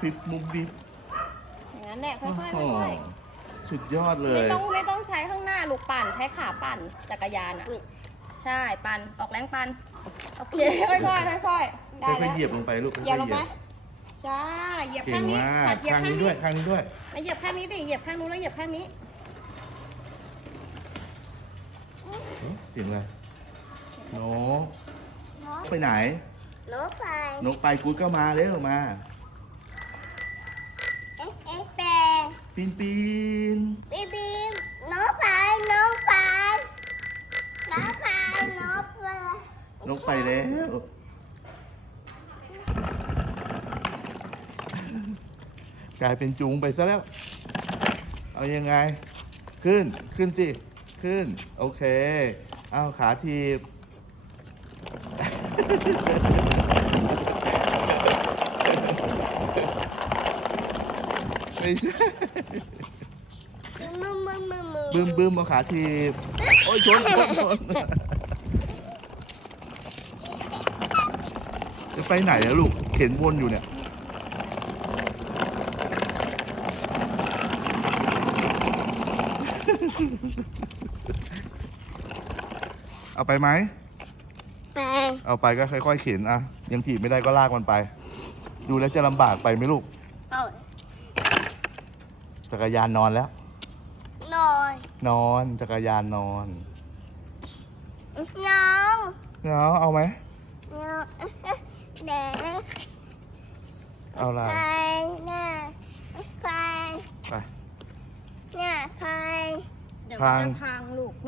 ซิบมุกดิบอย่างนั้นแหละค่อยๆโอ้โหค่อยสุดยอดเลๆไม่ย ต้องไม่ต้องใช้ข้างหน้าลูกปั่นใช้ขาปั่นจักรยานอะ ใช่ปั่นออกแรงปั่นโอเคค่อยๆค่อยๆได้ค่แล้อยวๆเหยียบลงไปลูกค่อยๆเหยียบลงเหยีไปยบจ้าเหยียบเก่ข้างงนี้มากหัดเหยียบข้างข้างนี้นี้ด้วยข้างนี้ด้วยแล้วเหยียบข้างนี้ดิเหยียบข้างนู้นแล้วเหยียบข้างนี้เสียงอะไรนกไปไหนรถไฟนกไปกูดก็มาเร็วมา ปีนปีนบีบีรถไฟรถไฟรถไฟรถไฟนกไปแล้วกลายเป็นจูงไปซะแล้ว เอายังไง ขึ้นขึ้นสิ ขึ้น โอเค เอาขาทีบ ไม่ใช่มึงมึงมึงมึงบึ้มบึ้มเอาขาทีบโอ้ยชนชนชนจะไปไหนอะลูกเข็นวนอยู่เนี่ยเอาไปไหม ไปเอาไปก็ค่อยๆเข็นอะยังถีบไม่ได้ก็ลากมันไป ดูแล้วจะลำบากไปไหมลูก เอา จักรยานนอนแล้ว นอนนอนจักรยานนอนน้องเอาเอาไหมน้องเด็กเอาละไปหน้าไปไปหน้าไป เดี๋ยวพัมันงจะพังลูกหนู